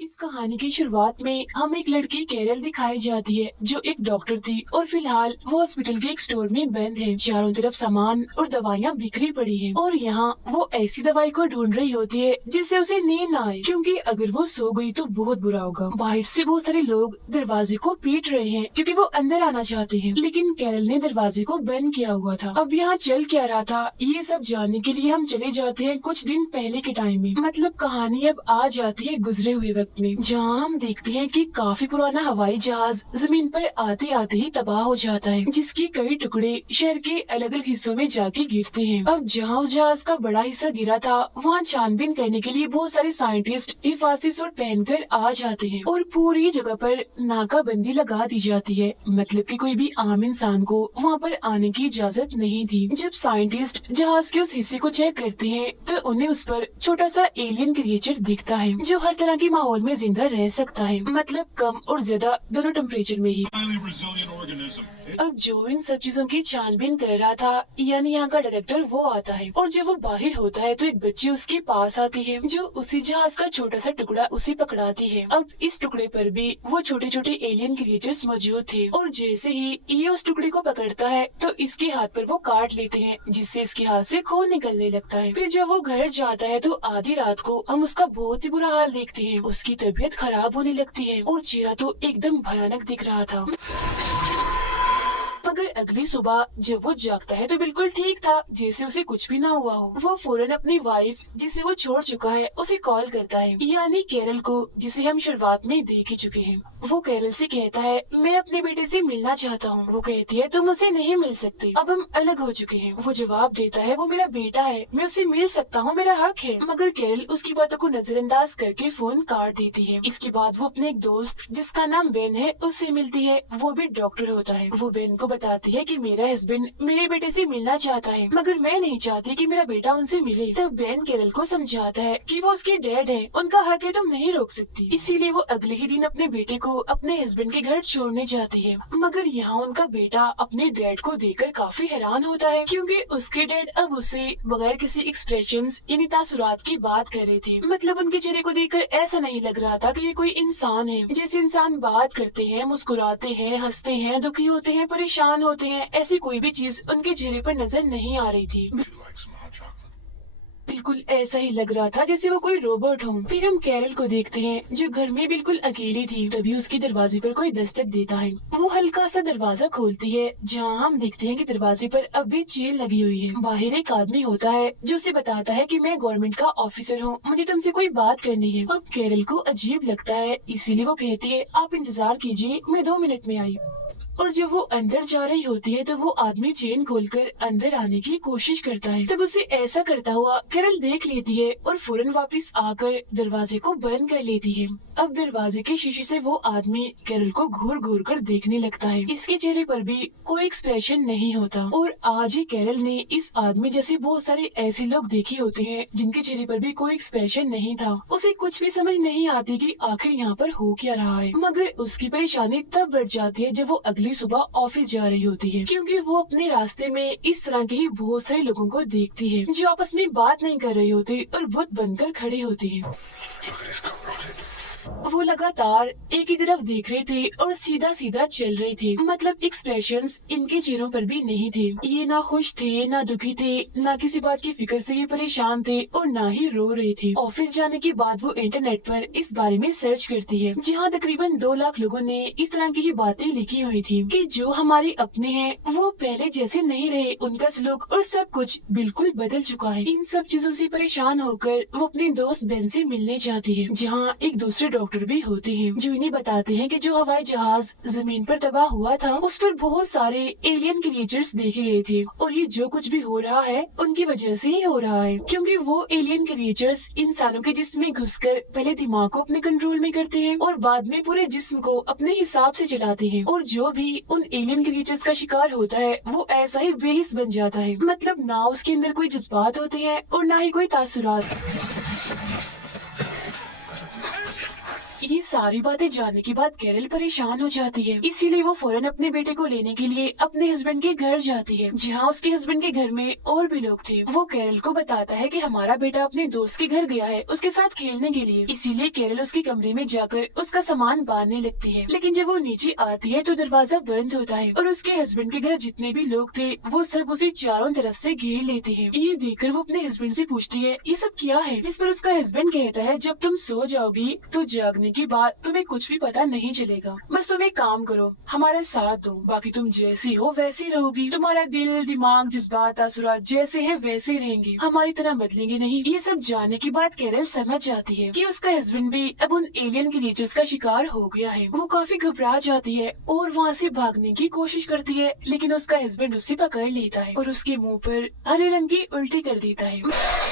इस कहानी की शुरुआत में हमें एक लड़की कैरल दिखाई जाती है जो एक डॉक्टर थी और फिलहाल वो हॉस्पिटल के एक स्टोर में बंद है। चारों तरफ सामान और दवाइयाँ बिखरी पड़ी हैं और यहाँ वो ऐसी दवाई को ढूंढ रही होती है जिससे उसे नींद ना आए, क्योंकि अगर वो सो गई तो बहुत बुरा होगा। बाहर से बहुत सारे लोग दरवाजे को पीट रहे हैं क्योंकि वो अंदर आना चाहते हैं, लेकिन कैरल ने दरवाजे को बंद किया हुआ था। अब यहाँ चल क्या रहा था ये सब जानने के लिए हम चले जाते हैं कुछ दिन पहले के टाइम में। मतलब कहानी अब आ जाती है गुजरे हुए वक्त में, जहाँ हम देखते हैं कि काफी पुराना हवाई जहाज जमीन पर आते आते ही तबाह हो जाता है, जिसके कई टुकड़े शहर के अलग अलग हिस्सों में जाके गिरते हैं। अब जहाँ उस जहाज का बड़ा हिस्सा गिरा था वहाँ छानबीन करने के लिए बहुत सारे साइंटिस्ट हिफाजती सूट पहनकर आ जाते हैं और पूरी जगह पर नाकाबंदी लगा दी जाती है। मतलब कि कोई भी आम इंसान को वहाँ पर आने की इजाजत नहीं थी। जब साइंटिस्ट जहाज के उस हिस्से को चेक करते हैं तो उन्हें उस पर छोटा सा एलियन क्रिएचर दिखता है जो हर तरह के माहौल में जिंदा रह सकता है, मतलब कम और ज्यादा दोनों टेम्परेचर में ही। अब जो इन सब चीजों की छानबीन कर रहा था यानी यहाँ का डायरेक्टर वो आता है और जब वो बाहर होता है तो एक बच्ची उसके पास आती है जो उसी जहाज का छोटा सा टुकड़ा उसे पकड़ाती है। अब इस टुकड़े पर भी वो छोटे छोटे एलियन क्रिएचर्स मौजूद थे और जैसे ही ये उस टुकड़े को पकड़ता है तो इसके हाथ पर वो काट लेते हैं जिससे इसके हाथ से खून निकलने लगता है। फिर जब वो घर जाता है तो आधी रात को हम उसका बहुत ही बुरा हाल देखते हैं। उसकी तबीयत खराब होने लगती है और चेहरा तो एकदम भयानक दिख रहा था। मगर अगली सुबह जब वो जागता है तो बिल्कुल ठीक था, जैसे उसे कुछ भी ना हुआ हो। वो फौरन अपनी वाइफ जिसे वो छोड़ चुका है उसे कॉल करता है, यानी कैरल को, जिसे हम शुरुआत में देख ही चुके हैं। वो कैरल से कहता है मैं अपने बेटे से मिलना चाहता हूँ। वो कहती है तुम उसे नहीं मिल सकते, अब हम अलग हो चुके हैं। वो जवाब देता है वो मेरा बेटा है, मैं उसे मिल सकता हूँ, मेरा हक है। मगर कैरल उसकी बातों को नजरअंदाज करके फोन काट देती है। इसके बाद वो अपने एक दोस्त जिसका नाम बेन है उससे मिलती है। वो भी डॉक्टर होता है। वो बेन को बताती है कि मेरा हस्बैंड मेरे बेटे से मिलना चाहता है मगर मैं नहीं चाहती कि मेरा बेटा उनसे मिले। तब बेन कैरल को समझाता है कि वो उसके डैड है, उनका हक है, तुम नहीं रोक सकती। इसीलिए वो अगले ही दिन अपने बेटे को अपने हस्बैंड के घर छोड़ने जाती है। मगर यहाँ उनका बेटा अपने डैड को देखकर काफी हैरान होता है क्योंकि उसके डैड अब उसे बगैर किसी एक्सप्रेशंस यानी तासुरात की बात कर रहे थे। मतलब उनके चेहरे को देखकर ऐसा नहीं लग रहा था कि ये कोई इंसान है। जैसे इंसान बात करते हैं, मुस्कुराते हैं, हंसते हैं, दुखी होते हैं, परेशान होते हैं, ऐसी कोई भी चीज उनके चेहरे पर नजर नहीं आ रही थी। बिल्कुल ऐसा ही लग रहा था जैसे वो कोई रोबोट हो। फिर हम कैरल को देखते हैं जो घर में बिल्कुल अकेली थी। तभी उसके दरवाजे पर कोई दस्तक देता है। वो हल्का सा दरवाजा खोलती है जहाँ हम देखते हैं कि दरवाजे पर अब भी चेन लगी हुई है। बाहर एक आदमी होता है जो उसे बताता है कि मैं गवर्नमेंट का ऑफिसर हूँ, मुझे तुमसे कोई बात करनी है। अब कैरल को अजीब लगता है, इसीलिए वो कहती है आप इंतजार कीजिए, मैं 2 मिनट में आई। और जब वो अंदर जा रही होती है तो वो आदमी चेन खोलकर अंदर आने की कोशिश करता है। तब उसे ऐसा करता हुआ कैरल देख लेती है और फौरन वापस आकर दरवाजे को बंद कर लेती है। अब दरवाजे के शीशे से वो आदमी कैरल को घूर घूर कर देखने लगता है। इसके चेहरे पर भी कोई एक्सप्रेशन नहीं होता। और आज ही कैरल ने इस आदमी जैसे बहुत सारे ऐसे लोग देखे होते हैं जिनके चेहरे पर भी कोई एक्सप्रेशन नहीं था। उसे कुछ भी समझ नहीं आती कि आखिर यहाँ पर हो क्या रहा है। मगर उसकी परेशानी तब बढ़ जाती है जब वो अगली सुबह ऑफिस जा रही होती है, क्योंकि वो अपने रास्ते में इस तरह के ही बहुत सारे लोगों को देखती है जो आपस में बात नहीं कर रहे होते और बुत बनकर खड़े होते हैं। वो लगातार एक ही तरफ देख रहे थे और सीधा सीधा चल रहे थे। मतलब एक्सप्रेशंस इनके चेहरों पर भी नहीं थे। ये ना खुश थे, ना दुखी थे, ना किसी बात की फिक्र से ये परेशान थे और ना ही रो रहे थे। ऑफिस जाने के बाद वो इंटरनेट पर इस बारे में सर्च करती है जहाँ तकरीबन 2 लाख लोगों ने इस तरह की ही बातें लिखी हुई थी कि जो हमारे अपने हैं वो पहले जैसे नहीं रहे, उनका सलूक और सब कुछ बिल्कुल बदल चुका है। इन सब चीजों से परेशान होकर वो अपने दोस्त बेन से मिलने जाती है जहाँ एक दूसरे डॉक्टर भी होते हैं जो इन्हें बताते हैं कि जो हवाई जहाज जमीन पर तबाह हुआ था उस पर बहुत सारे एलियन क्रिएचर्स देखे गए थे और ये जो कुछ भी हो रहा है उनकी वजह से ही हो रहा है, क्योंकि वो एलियन क्रिएचर्स इंसानों के जिस्म में घुसकर पहले दिमाग को अपने कंट्रोल में करते हैं और बाद में पूरे जिस्म को अपने हिसाब से चलाते हैं। और जो भी उन एलियन क्रिएचर्स का शिकार होता है वो ऐसा ही बेहिस बन जाता है। मतलब ना उसके अंदर कोई जज्बात होते हैं और ना ही कोई तासुरात। ये सारी बातें जानने के बाद कैरल परेशान हो जाती है, इसीलिए वो फौरन अपने बेटे को लेने के लिए अपने हस्बैंड के घर जाती है, जहाँ उसके हस्बैंड के घर में और भी लोग थे। वो कैरल को बताता है कि हमारा बेटा अपने दोस्त के घर गया है उसके साथ खेलने के लिए, इसीलिए कैरल उसके कमरे में जाकर उसका सामान बांधने लगती है। लेकिन जब वो नीचे आती है तो दरवाजा बंद होता है और उसके हस्बैंड के घर जितने भी लोग थे वो सब उसे चारों तरफ से घेर लेते हैं। ये देखकर वो अपने हस्बैंड से पूछती है ये सब क्या है, जिस पर उसका हस्बैंड कहता है जब तुम सो जाओगी तो जागने के बाद तुम्हें कुछ भी पता नहीं चलेगा, बस तुम एक काम करो हमारा साथ दो, बाकी तुम जैसी हो वैसी रहोगी, तुम्हारा दिल दिमाग जज्बात तासुरात जैसे है वैसे रहेंगे, हमारी तरह बदलेंगे नहीं। ये सब जानने के बाद कैरल समझ जाती है कि उसका हस्बैंड भी अब उन एलियन क्रिएचर्स का शिकार हो गया है। वो काफी घबरा जाती है और वहाँ से भागने की कोशिश करती है, लेकिन उसका हस्बैंड उसे पकड़ लेता है और उसके मुंह पर हरे रंग की उल्टी कर देता है।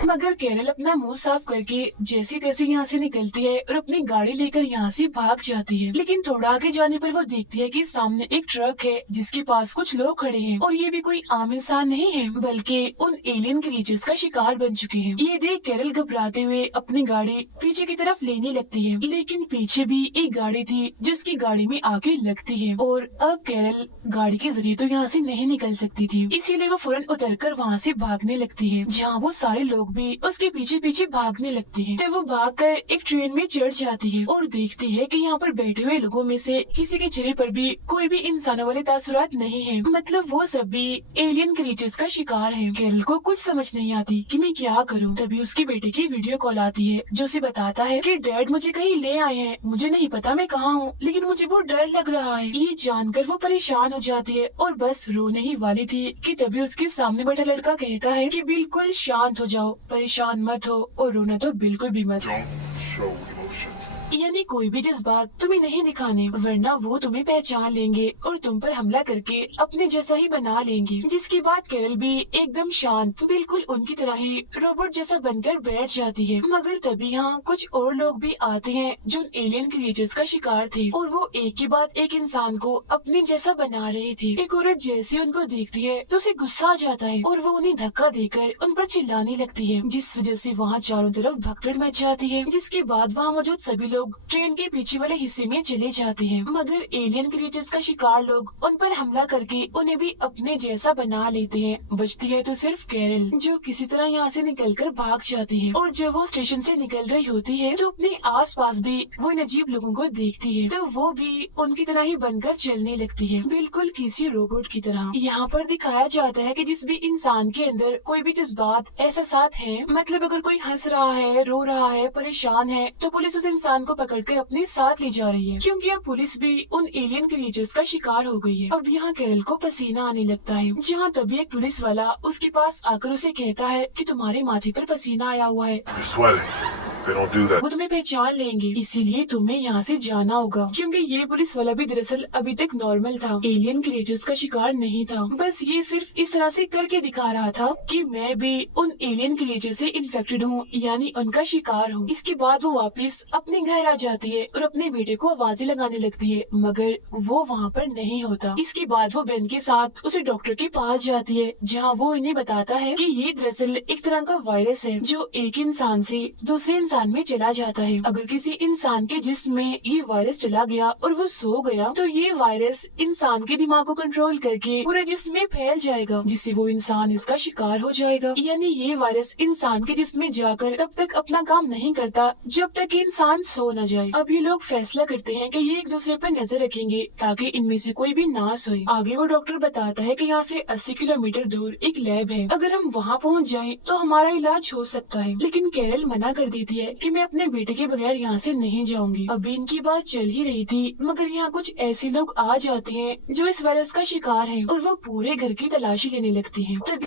मगर कैरल अपना मुंह साफ करके जैसी तैसी यहाँ से निकलती है और अपनी गाड़ी लेकर यहाँ से भाग जाती है। लेकिन थोड़ा आगे जाने पर वो देखती है कि सामने एक ट्रक है जिसके पास कुछ लोग खड़े हैं और ये भी कोई आम इंसान नहीं है बल्कि उन एलियन क्रिएचर्स का शिकार बन चुके हैं। ये देख कैरल घबराते हुए अपनी गाड़ी पीछे की तरफ लेने लगती है, लेकिन पीछे भी एक गाड़ी थी जिसकी गाड़ी में आगे लगती है और अब कैरल गाड़ी के जरिए तो यहाँ से नहीं निकल सकती थी, इसीलिए वो फौरन उतरकर वहाँ से भागने लगती है, जहाँ वो सारे लोग भी उसके पीछे पीछे भागने लगते हैं। तो वो भागकर एक ट्रेन में चढ़ जाती है और देखती है कि यहाँ पर बैठे हुए लोगों में से किसी के चेहरे पर भी कोई भी इंसानों वाले तासुरात नहीं है, मतलब वो सब भी एलियन क्रिएचर्स का शिकार है। कैरल को कुछ समझ नहीं आती कि मैं क्या करूँ। तभी उसके बेटे की वीडियो कॉल आती है जो उसे बताता है कि डैड मुझे कहीं ले आए हैं, मुझे नहीं पता मैं कहाँ हूँ, लेकिन मुझे बहुत डर लग रहा है। ये जानकर वो परेशान हो जाती है और बस रोने ही वाली थी कि तभी उसके सामने बैठा लड़का कहता है कि बिल्कुल शांत हो जाओ, परेशान मत हो और रोना तो बिल्कुल भी मत। Don't show emotion. यानी कोई भी जज्बात तुम्हें नहीं दिखाने, वरना वो तुम्हें पहचान लेंगे और तुम पर हमला करके अपने जैसा ही बना लेंगे। जिसके बाद कैरल भी एकदम शांत बिल्कुल उनकी तरह ही रोबोट जैसा बनकर बैठ जाती है। मगर तभी यहाँ कुछ और लोग भी आते हैं जो एलियन क्रिएचर्स का शिकार थे और वो एक के बाद एक इंसान को अपने जैसा बना रहे थे। एक औरत जैसे उनको देखती है तो उसे गुस्सा आ जाता है और वो उन्हें धक्का देकर उन पर चिल्लाने लगती है, जिस वजह से वहाँ चारों तरफ भगदड़ मच जाती है। जिसके बाद वहाँ मौजूद सभी लोग ट्रेन के पीछे वाले हिस्से में चले जाते हैं, मगर एलियन क्रिएचर्स का शिकार लोग उन पर हमला करके उन्हें भी अपने जैसा बना लेते हैं। बचती है तो सिर्फ कैरल जो किसी तरह यहाँ से निकलकर भाग जाती है और जब वो स्टेशन से निकल रही होती है तो अपने आसपास भी वो इन अजीब लोगों को देखती है, तो वो भी उनकी तरह ही बनकर चलने लगती है, बिल्कुल किसी रोबोट की तरह। यहाँ पर दिखाया जाता है कि जिस भी इंसान के अंदर कोई भी जज्बात एहसासात है, मतलब अगर कोई हंस रहा है, रो रहा है, परेशान है, तो पुलिस उस इंसान को पकड़कर अपने साथ ले जा रही है, क्योंकि अब पुलिस भी उन एलियन क्रिएचर्स का शिकार हो गई है। अब यहाँ कैरल को पसीना आने लगता है, जहाँ तभी एक पुलिस वाला उसके पास आकर उसे कहता है कि तुम्हारे माथे पर पसीना आया हुआ है, You're sweating. They don't do that. वो तुम्हें पहचान लेंगे, इसीलिए तुम्हें यहाँ से जाना होगा। क्योंकि ये पुलिस वाला भी दरअसल अभी तक नॉर्मल था, एलियन क्रिएचर्स का शिकार नहीं था, बस ये सिर्फ इस तरह से करके दिखा रहा था कि मैं भी उन एलियन क्रिएचर से इन्फेक्टेड हूँ, यानी उनका शिकार हूँ। इसके बाद वो वापस अपने घर आ जाती है और अपने बेटे को आवाजें लगाने लगती है, मगर वो वहाँ पर नहीं होता। इसके बाद वो बेन के साथ उसे डॉक्टर के पास जाती है, जहाँ वो इन्हें बताता है कि ये दरअसल एक तरह का वायरस है जो एक इंसान से दूसरे इंसान में चला जाता है। अगर किसी इंसान के जिस्म में ये वायरस चला गया और वो सो गया तो ये वायरस इंसान के दिमाग को कंट्रोल करके पूरे जिस्म में फैल जाएगा, जिससे वो इंसान इसका शिकार हो जाएगा। यानी ये वायरस इंसान के जिस्म में जाकर तब तक अपना काम नहीं करता जब तक कि इंसान सो न जाए। अब ये लोग फैसला करते हैं कि ये एक दूसरे पर नजर रखेंगे ताकि इनमें से कोई भी ना सोए। आगे वो डॉक्टर बताता है कि यहाँ से 80 किलोमीटर दूर एक लैब है, अगर हम वहाँ पहुँच जाएं तो हमारा इलाज हो सकता है। लेकिन कैरल मना कर देती है कि मैं अपने बेटे के बगैर यहाँ से नहीं जाऊंगी। अभी इनकी बात चल ही रही थी, मगर यहाँ कुछ ऐसे लोग आ जाते हैं जो इस वायरस का शिकार हैं और वो पूरे घर की तलाशी लेने लगती हैं। तभी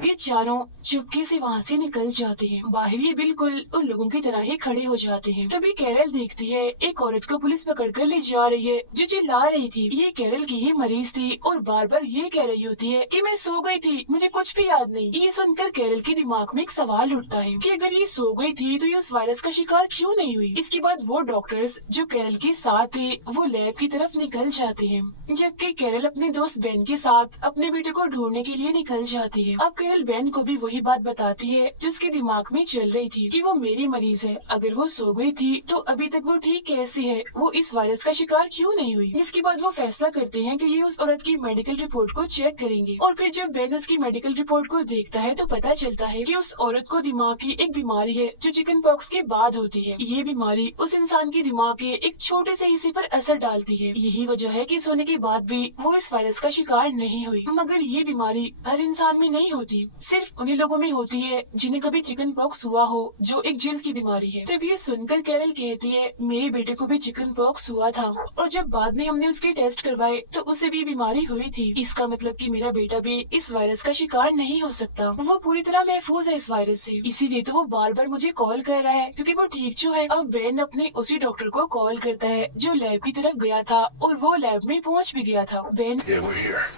ये चारों चुपके से वहाँ से निकल जाते हैं। बाहर ये बिल्कुल उन लोगों की तरह ही खड़े हो जाते हैं। तभी कैरल देखती है एक औरत को पुलिस पकड़कर ले जा रही है जो चिल्ला रही थी। ये कैरल की ही मरीज थी और बार बार ये कह रही होती है कि मैं सो गई थी, मुझे कुछ भी याद नहीं। ये सुनकर कैरल के दिमाग में एक सवाल उठता है कि अगर ये सो गई थी तो ये उस वायरस का शिकार क्यों नहीं हुई। इसके बाद वो डॉक्टर्स जो कैरल के साथ थे वो लैब की तरफ निकल जाते हैं, जबकि कैरल अपने दोस्त बेन के साथ अपने बेटे को ढूंढने के लिए निकल जाती है। अब कैरल बेन को भी वही बात बताती है जो उसके दिमाग में चल रही थी कि वो मेरी मरीज है, अगर वो सो गई थी तो अभी तक वो ठीक कैसे है, वो इस वायरस का शिकार क्यों नहीं हुई। जिसके बाद वो फैसला करते हैं कि ये उस औरत की मेडिकल रिपोर्ट को चेक करेंगे। और फिर जब बेन उसकी मेडिकल रिपोर्ट को देखता है तो पता चलता है कि उस औरत को दिमाग की एक बीमारी है जो चिकन पॉक्स के बाद होती है। ये बीमारी उस इंसान के दिमाग के एक छोटे से हिस्से पर असर डालती है। यही वजह है कि सोने के बाद भी वो इस वायरस का शिकार नहीं हुई। मगर ये बीमारी हर इंसान में नहीं होती, सिर्फ उन्हीं लोगों में होती है जिन्हें कभी चिकन पॉक्स हुआ हो, जो एक जल्द की बीमारी है। तब ये सुनकर कैरल कहती है मेरे बेटे को भी चिकन पॉक्स हुआ था और जब बाद में हमने उसके टेस्ट करवाए तो उसे भी बीमारी हुई थी। इसका मतलब कि मेरा बेटा भी इस वायरस का शिकार नहीं हो सकता, वो पूरी तरह महफूज है इस वायरस से। इसीलिए तो वो बार बार मुझे कॉल कर रहा है क्योंकि वो ठीक जो है। अब बेन अपने उसी डॉक्टर को कॉल करता है जो लैब की तरफ गया था और वो लैब में पहुंच भी गया था। Ben Yeah, we're here.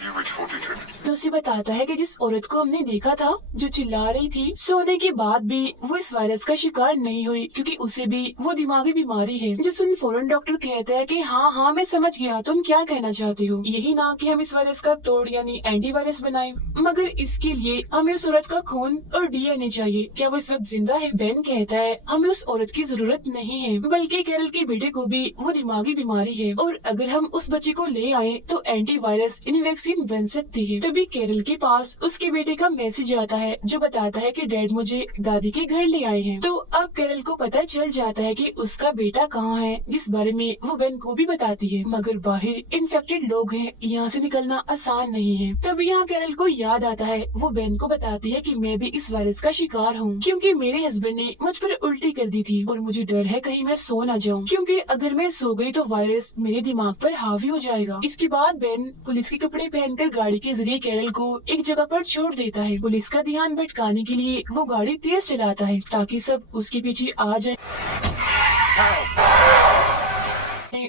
You reach for detective. तो उसे बताता है कि जिस औरत को हमने देखा था जो चिल्ला रही थी, सोने के बाद भी वो इस वायरस का शिकार नहीं हुई क्योंकि उसे भी वो दिमागी बीमारी है। जो सुन फौरन डॉक्टर कहता है कि हाँ हाँ मैं समझ गया, तुम क्या कहना चाहती हो, यही ना कि हम इस वायरस का तोड़ यानी एंटीवायरस बनाएं, मगर इसके लिए हमें उस औरत का खून और डीएनए चाहिए। क्या वो इस वक्त जिंदा है? बेन कहता है हमें उस औरत की जरूरत नहीं है, बल्कि कैरल के बेटे को भी वो दिमागी बीमारी है और अगर हम उस बच्चे को ले आए तो एंटीवायरस इन वैक्सीन बन सकती है। तभी कैरल के पास उसके बेटे का मैसेज आता है जो बताता है कि डैड मुझे दादी के घर ले आए हैं। तो अब कैरल को पता चल जाता है कि उसका बेटा कहाँ है, जिस बारे में वो बेन को भी बताती है। मगर बाहर इन्फेक्टेड लोग हैं, यहाँ से निकलना आसान नहीं है। तब यहाँ कैरल को याद आता है, वो बेन को बताती है कि मैं भी इस वायरस का शिकार हूँ क्योंकि मेरे हस्बैंड ने मुझ पर उल्टी कर दी थी और मुझे डर है कहीं मैं सो न जाऊँ, क्योंकि अगर मैं सो गई तो वायरस मेरे दिमाग पर हावी हो जाएगा। इसके बाद बेन पुलिस के कपड़े पहनकर गाड़ी के जरिए कैरल को एक जगह पर छोड़ देता है। पुलिस का ध्यान भटकाने के लिए वो गाड़ी तेज चलाता है ताकि सब उसके पीछे आ जाए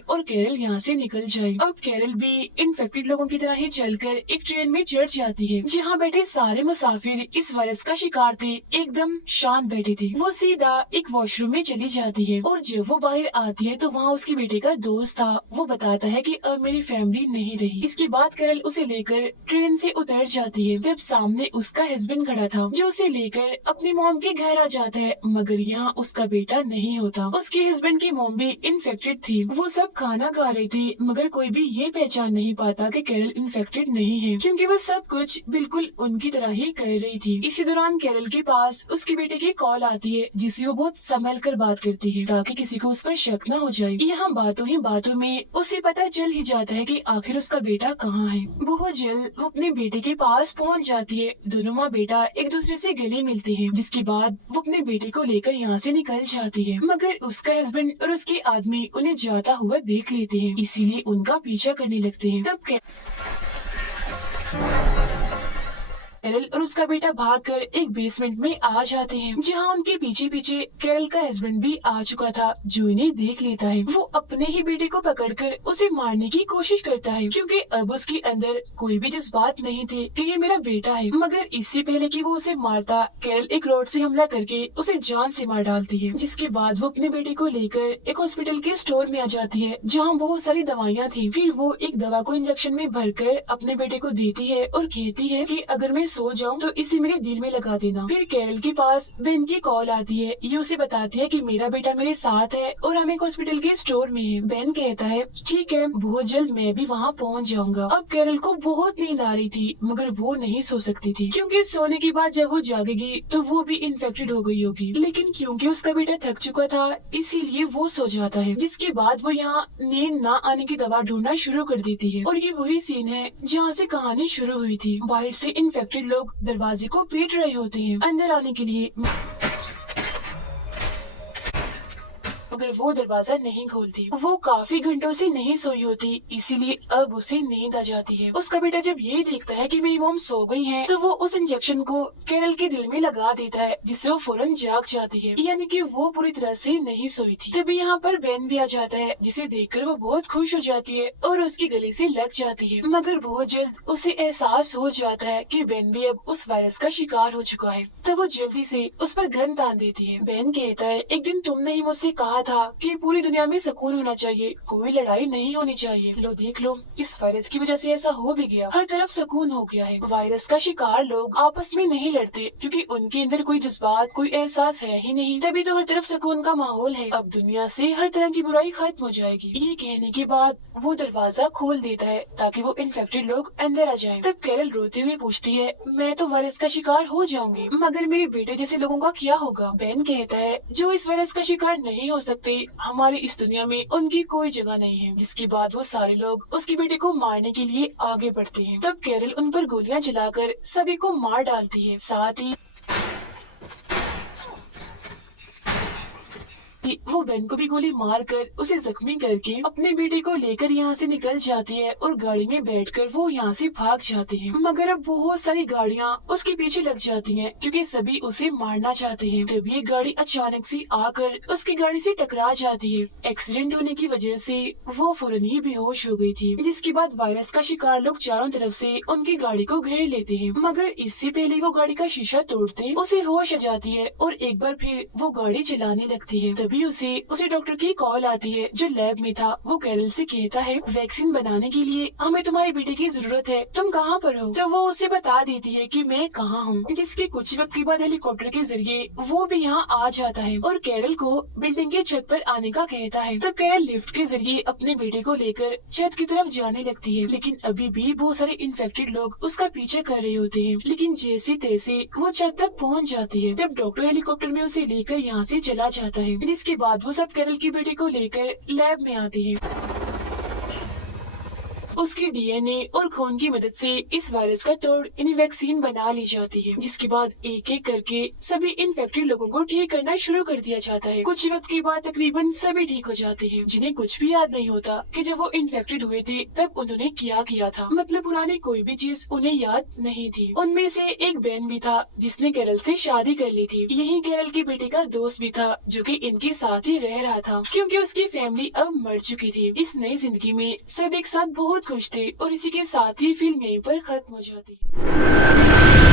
और कैरल यहाँ से निकल जाए। अब कैरल भी इन्फेक्टेड लोगों की तरह ही चलकर एक ट्रेन में चढ़ जाती है जहाँ बैठे सारे मुसाफिर इस वायरस का शिकार थे, एकदम शांत बैठे थे। वो सीधा एक वॉशरूम में चली जाती है और जब वो बाहर आती है तो वहाँ उसके बेटे का दोस्त था। वो बताता है कि अब मेरी फैमिली नहीं रही। इसके बाद कैरल उसे लेकर ट्रेन से उतर जाती है जब सामने उसका हस्बैंड खड़ा था जो उसे लेकर अपनी मॉम के घर आ जाता है, मगर यहाँ उसका बेटा नहीं होता। उसके हस्बैंड की मॉम भी इन्फेक्टेड थी। वो सब खाना खा रही थी मगर कोई भी ये पहचान नहीं पाता कि कैरल इन्फेक्टेड नहीं है क्योंकि वो सब कुछ बिल्कुल उनकी तरह ही कर रही थी। इसी दौरान कैरल के पास उसके बेटे की कॉल आती है जिसे वो बहुत संभल कर बात करती है ताकि किसी को उस पर शक न हो जाए। यहाँ बातों ही बातों में उसे पता चल ही जाता है कि आखिर उसका बेटा कहाँ है। बहुत जल्द वो अपने बेटे के पास पहुँच जाती है। दोनों माँ बेटा एक दूसरे से गले मिलते हैं, जिसके बाद वो अपने बेटे को लेकर यहाँ से निकल जाती है, मगर उसका हस्बैंड और उसके आदमी उन्हें जाता हुआ देख लेते हैं, इसीलिए उनका पीछा करने लगते हैं। तब कैरल और उसका बेटा भागकर एक बेसमेंट में आ जाते हैं जहाँ उनके पीछे पीछे कैरल का हस्बैंड भी आ चुका था जो इन्हें देख लेता है। वो अपने ही बेटे को पकड़कर उसे मारने की कोशिश करता है क्योंकि अब उसके अंदर कोई भी जज्बात नहीं थे कि ये मेरा बेटा है। मगर इससे पहले कि वो उसे मारता, कैरल एक रॉड से हमला करके उसे जान से मार डालती है। जिसके बाद वो अपने बेटे को लेकर एक हॉस्पिटल के स्टोर में आ जाती है जहाँ बहुत सारी दवाइयाँ थी। फिर वो एक दवा को इंजेक्शन में भरकर अपने बेटे को देती है और कहती है कि अगर मैं सो जाऊं तो इसे मेरे दिल में लगा देना। फिर कैरल के पास बेन की कॉल आती है। ये उसे बताती है कि मेरा बेटा मेरे साथ है और हम एक हॉस्पिटल के स्टोर में हैं। बेन कहता है ठीक है, बहुत जल्द मैं भी वहाँ पहुँच जाऊंगा। अब कैरल को बहुत नींद आ रही थी मगर वो नहीं सो सकती थी क्योंकि सोने के बाद जब वो जागेगी तो वो भी इन्फेक्टेड हो गई होगी। लेकिन क्योंकि उसका बेटा थक चुका था इसीलिए वो सो जाता है। जिसके बाद वो यहाँ नींद न आने की दवा ढूंढना शुरू कर देती है और ये वही सीन है जहाँ से कहानी शुरू हुई थी। बाहर से इन्फेक्टेड लोग दरवाजे को पीट रहे होते हैं अंदर आने के लिए, मगर वो दरवाजा नहीं खोलती। वो काफी घंटों से नहीं सोई होती इसीलिए अब उसे नींद आ जाती है। उसका बेटा जब ये देखता है कि मेरी मॉम सो गई है तो वो उस इंजेक्शन को कैरल के दिल में लगा देता है जिससे वो फौरन जाग जाती है, यानी कि वो पूरी तरह से नहीं सोई थी। तभी यहाँ पर बेन भी आ जाता है जिसे देखकर वो बहुत खुश हो जाती है और उसके गले से लग जाती है। मगर बहुत जल्द उसे एहसास हो जाता है कि बेन भी अब उस वायरस का शिकार हो चुका है, तो वो जल्दी से उस पर गन तान देती है। बेन कहता है एक दिन तुमने ही मुझसे कहा था था कि पूरी दुनिया में सुकून होना चाहिए, कोई लड़ाई नहीं होनी चाहिए। लो देख लो, इस वायरस की वजह से ऐसा हो भी गया। हर तरफ सुकून हो गया है। वायरस का शिकार लोग आपस में नहीं लड़ते क्योंकि उनके अंदर कोई जज्बात, कोई एहसास है ही नहीं। तभी तो हर तरफ सुकून का माहौल है। अब दुनिया से हर तरह की बुराई खत्म हो जाएगी। ये कहने के बाद वो दरवाजा खोल देता है ताकि वो इन्फेक्टेड लोग अंदर आ जाएं। तब कैरल रोते हुए पूछती है, मैं तो वायरस का शिकार हो जाऊंगी, मगर मेरे बेटे जैसे लोगों का क्या होगा? बेन कहता है, जो इस वायरस का शिकार नहीं हो सकते, हमारी इस दुनिया में उनकी कोई जगह नहीं है। जिसके बाद वो सारे लोग उसके बेटे को मारने के लिए आगे बढ़ते हैं। तब कैरल उन पर गोलियां चलाकर सभी को मार डालती है। साथ ही वो बेन को भी गोली मारकर उसे जख्मी करके अपने बेटे को लेकर यहाँ से निकल जाती है और गाड़ी में बैठकर वो यहाँ से भाग जाते हैं। मगर अब बहुत सारी गाड़ियाँ उसके पीछे लग जाती हैं क्योंकि सभी उसे मारना चाहते हैं। तभी एक गाड़ी अचानक से आकर उसकी गाड़ी से टकरा जाती है। एक्सीडेंट होने की वजह से वो फौरन ही बेहोश हो गई थी। जिसके बाद वायरस का शिकार लोग चारों तरफ से उनकी गाड़ी को घेर लेते हैं। मगर इससे पहले वो गाड़ी का शीशा तोड़ते उसे होश आ जाती है और एक बार फिर वो गाड़ी चलाने लगती है। तभी उसे डॉक्टर की कॉल आती है जो लैब में था। वो कैरल से कहता है, वैक्सीन बनाने के लिए हमें तुम्हारे बेटे की जरूरत है, तुम कहाँ पर हो? तो वो उसे बता देती है कि मैं कहाँ हूँ। जिसके कुछ वक्त के बाद हेलीकॉप्टर के जरिए वो भी यहाँ आ जाता है और कैरल को बिल्डिंग के छत पर आने का कहता है। तब कैरल लिफ्ट के जरिए अपने बेटे को लेकर छत की तरफ जाने लगती है, लेकिन अभी भी बहुत सारे इन्फेक्टेड लोग उसका पीछा कर रहे होते हैं। लेकिन जैसे तैसे वो छत तक पहुँच जाती है। तब डॉक्टर हेलीकॉप्टर में उसे लेकर यहाँ से चला जाता है। जिसके बाद वो सब कैरल के बेटे को लेकर लैब में आते हैं। उसके डीएनए और खून की मदद से इस वायरस का तोड़ यानी वैक्सीन बना ली जाती है। जिसके बाद एक एक करके सभी इन्फेक्टेड लोगों को ठीक करना शुरू कर दिया जाता है। कुछ वक्त के बाद तकरीबन सभी ठीक हो जाते हैं, जिन्हें कुछ भी याद नहीं होता कि जब वो इन्फेक्टेड हुए थे तब उन्होंने क्या किया था। मतलब पुरानी कोई भी चीज उन्हें याद नहीं थी। उनमें से एक बहन भी था जिसने कैरल से शादी कर ली थी। यही कैरल के बेटे का दोस्त भी था जो कि इनके साथ ही रह रहा था क्योंकि उसकी फैमिली अब मर चुकी थी। इस नई जिंदगी में सब एक साथ बहुत खुश थे और इसी के साथ ही फिल्म यहीं पर खत्म हो जाती।